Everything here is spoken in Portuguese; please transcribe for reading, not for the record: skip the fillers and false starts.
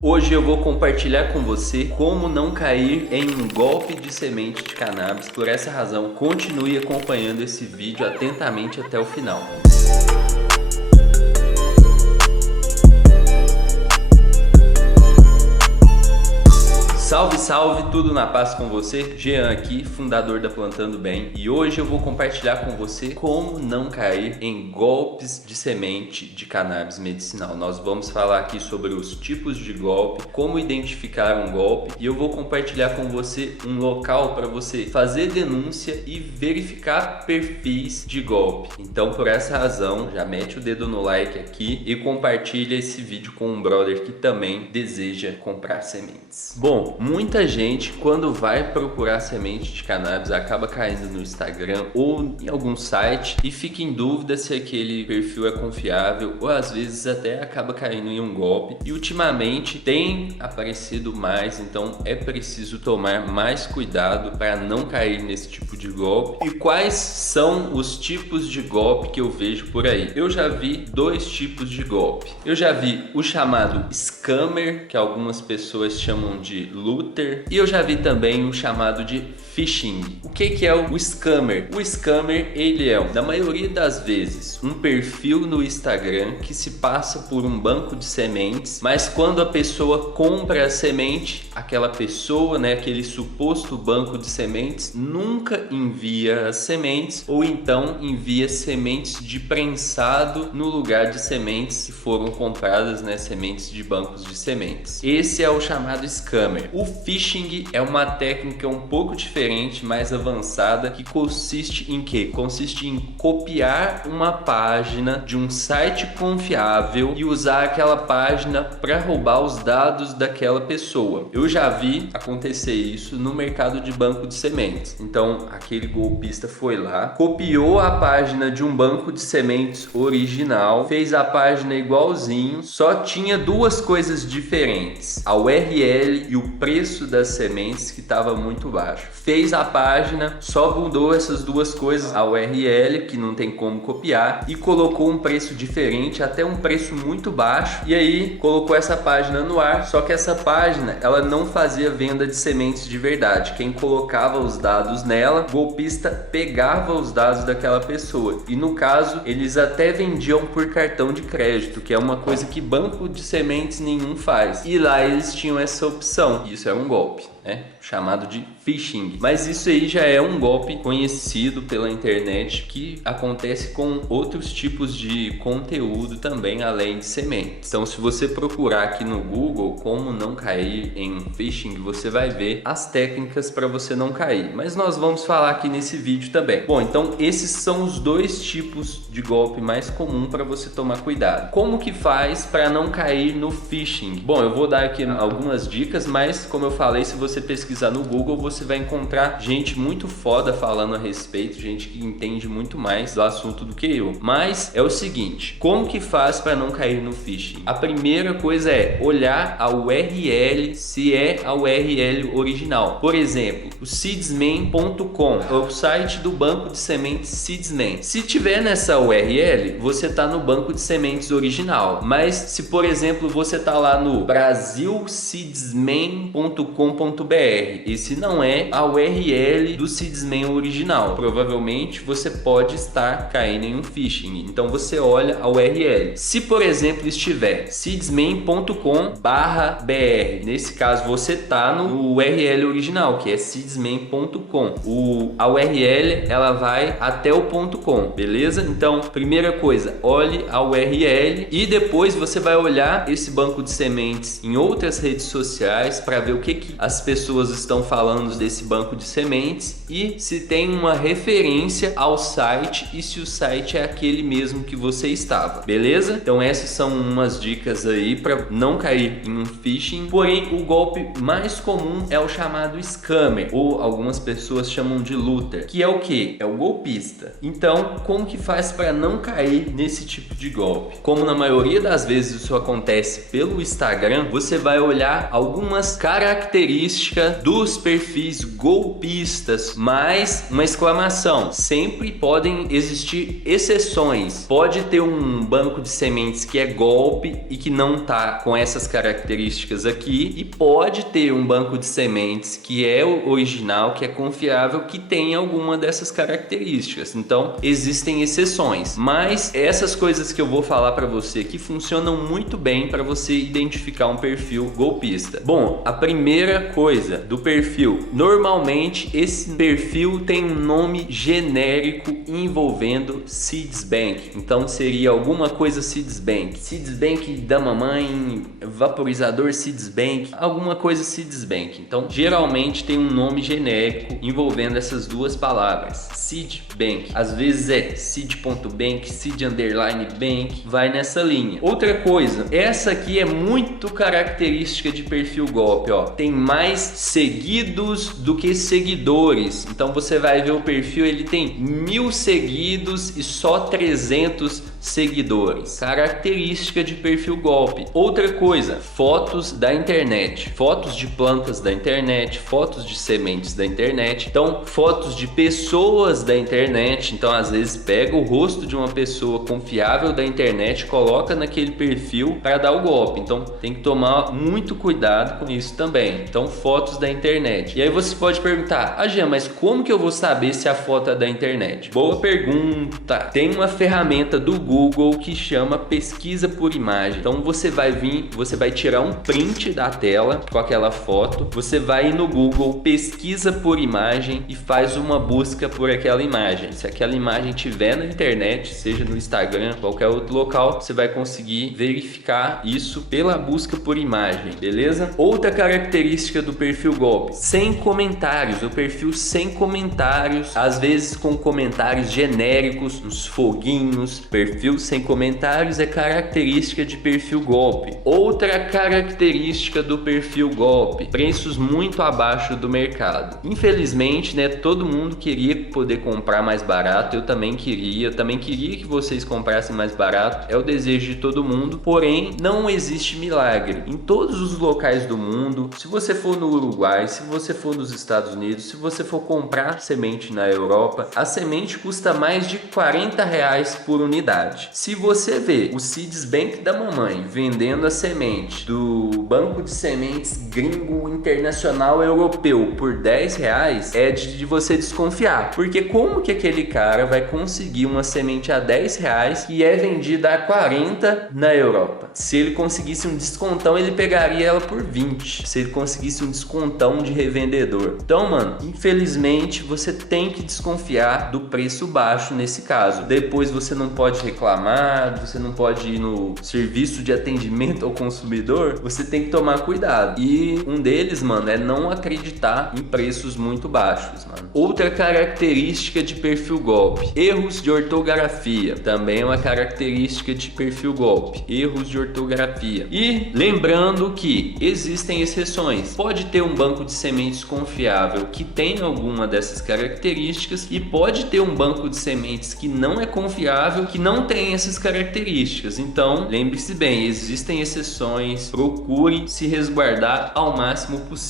Hoje eu vou compartilhar com você como não cair em um golpe de semente de cannabis. Por essa razão, continue acompanhando esse vídeo atentamente até o final. Salve, salve, tudo na paz com você? Jean aqui, fundador da Plantando Bem, e hoje eu vou compartilhar com você como não cair em golpes de semente de cannabis medicinal. Nós vamos falar aqui sobre os tipos de golpe, como identificar um golpe, e eu vou compartilhar com você um local para você fazer denúncia e verificar perfis de golpe. Então, por essa razão, já mete o dedo no like aqui e compartilha esse vídeo com um brother que também deseja comprar sementes. Bom, muita gente, quando vai procurar semente de cannabis, acaba caindo no Instagram ou em algum site e fica em dúvida se aquele perfil é confiável, ou às vezes até acaba caindo em um golpe. E ultimamente tem aparecido mais, então é preciso tomar mais cuidado para não cair nesse tipo de golpe. E quais são os tipos de golpe que eu vejo por aí? Eu já vi dois tipos de golpe. Eu já vi o chamado scammer, que algumas pessoas chamam de looter, e eu já vi também o chamado de phishing. O que é o scammer? O scammer, ele é, na maioria das vezes, um perfil no Instagram que se passa por um banco de sementes, mas quando a pessoa compra a semente, aquela pessoa, aquele suposto banco de sementes, nunca envia as sementes, ou então envia sementes de prensado no lugar de sementes que foram compradas, sementes de bancos de sementes. Esse é o chamado scammer. O phishing é uma técnica um pouco diferente, mais avançada, que consiste em quê? Consiste em copiar uma página de um site confiável e usar aquela página para roubar os dados daquela pessoa. Eu já vi acontecer isso no mercado de banco de sementes. Então, aquele golpista foi lá, copiou a página de um banco de sementes original, fez a página igualzinho, só tinha duas coisas diferentes: a URL e o preço das sementes, que estava muito baixo. Fez a página, só mudou essas duas coisas, a URL, que não tem como copiar, e colocou um preço diferente, até um preço muito baixo, e aí colocou essa página no ar. Só que essa página, ela não fazia venda de sementes de verdade. Quem colocava os dados nela, o golpista pegava os dados daquela pessoa, e no caso, eles até vendiam por cartão de crédito, que é uma coisa que banco de sementes nenhum faz, e lá eles tinham essa opção. Isso é um golpe, chamado de phishing. Mas isso aí já é um golpe conhecido pela internet, que acontece com outros tipos de conteúdo também, além de sementes. Então, se você procurar aqui no Google como não cair em phishing, você vai ver as técnicas para você não cair. Mas nós vamos falar aqui nesse vídeo também. Bom, então esses são os dois tipos de golpe mais comum para você tomar cuidado. Como que faz para não cair no phishing? Bom, eu vou dar aqui algumas dicas, mas como eu falei, se você pesquisar no Google, você vai encontrar gente muito foda falando a respeito, gente que entende muito mais do assunto do que eu. Mas é o seguinte, como que faz para não cair no phishing? A primeira coisa é olhar a URL, se é a URL original. Por exemplo, o seedsman.com é o site do banco de sementes Seedsman. Se tiver nessa URL, você tá no banco de sementes original. Mas se, por exemplo, você tá lá no brasilseedsman.com.br, esse não é a URL do Seedsman original. Provavelmente você pode estar caindo em um phishing. Então você olha a URL. Se, por exemplo, estiver seedsman.com/br, nesse caso você tá no URL original, que é seedsman.com. A URL, ela vai até o .com, beleza? Então, primeira coisa, olhe a URL e depois você vai olhar esse banco de sementes em outras redes sociais para ver o que as pessoas estão falando desse banco de sementes e se tem uma referência ao site e se o site é aquele mesmo que você estava, beleza? Então essas são umas dicas aí para não cair em um phishing. Porém, o golpe mais comum é o chamado scammer, ou algumas pessoas chamam de looter, que é o que? É o golpista. Então, como que faz para não cair nesse tipo de golpe? Como na maioria das vezes isso acontece pelo Instagram, você vai olhar algumas características característica dos perfis golpistas, mas uma exclamação: sempre podem existir exceções. Pode ter um banco de sementes que é golpe e que não tá com essas características aqui, e pode ter um banco de sementes que é o original, que é confiável, que tem alguma dessas características. Então existem exceções, mas essas coisas que eu vou falar para você aqui funcionam muito bem para você identificar um perfil golpista. Bom, a primeira coisa do perfil: normalmente esse perfil tem um nome genérico envolvendo Seeds Bank. Então seria alguma coisa Seeds Bank da mamãe, vaporizador Seeds Bank, alguma coisa Seeds Bank. Então geralmente tem um nome genérico envolvendo essas duas palavras, Seed Bank. Às vezes é seed.bank, seed_bank, vai nessa linha. Outra coisa, essa aqui é muito característica de perfil golpe, ó. Tem mais seguidos do que seguidores. Então você vai ver o perfil, ele tem 1000 seguidos e só 300 seguidores. Característica de perfil golpe. Outra coisa, fotos da internet, fotos de plantas da internet, fotos de sementes da internet. Então, fotos de pessoas da internet. Então, às vezes pega o rosto de uma pessoa confiável da internet, coloca naquele perfil para dar o golpe. Então, tem que tomar muito cuidado com isso também. Então, fotos da internet. E aí você pode perguntar: Jean, mas como que eu vou saber se a foto é da internet? Boa pergunta. Tem uma ferramenta do Google que chama pesquisa por imagem. Então você vai tirar um print da tela com aquela foto, você vai no Google, pesquisa por imagem e faz uma busca por aquela imagem. Se aquela imagem tiver na internet, seja no Instagram, qualquer outro local, você vai conseguir verificar isso pela busca por imagem, beleza? Outra característica do perfil golpe: sem comentários. O perfil sem comentários, às vezes com comentários genéricos, uns foguinhos. Perfil sem comentários é característica de perfil golpe. Outra característica do perfil golpe: preços muito abaixo do mercado. Infelizmente, né, todo mundo queria poder comprar mais barato. Eu também queria que vocês comprassem mais barato. É o desejo de todo mundo, porém não existe milagre. Em todos os locais do mundo, se você for no Uruguai, se você for nos Estados Unidos, se você for comprar semente na Europa, a semente custa mais de R$40 por unidade. Se você vê o Seeds Bank da mamãe vendendo a semente do banco de sementes gringo internacional europeu por R$10, é de você desconfiar. Porque como que aquele cara vai conseguir uma semente a R$10 que é vendida a 40 na Europa? Se ele conseguisse um descontão, ele pegaria ela por 20. Se ele conseguisse um descontão de revendedor. Então, mano, infelizmente você tem que desconfiar do preço baixo nesse caso. Depois você não pode reclamar, você não pode ir no serviço de atendimento ao consumidor. Você tem que tomar cuidado. E um deles, mano, é não acreditar em preços muito baixos, mano. Outra característica de perfil golpe: erros de ortografia. Também é uma característica de perfil golpe. Erros de ortografia. E lembrando que existem exceções. Pode ter um banco de sementes confiável que tem alguma dessas características, e pode ter um banco de sementes que não é confiável, que não tem essas características. Então, lembre-se bem, existem exceções. Procure se resguardar ao máximo possível.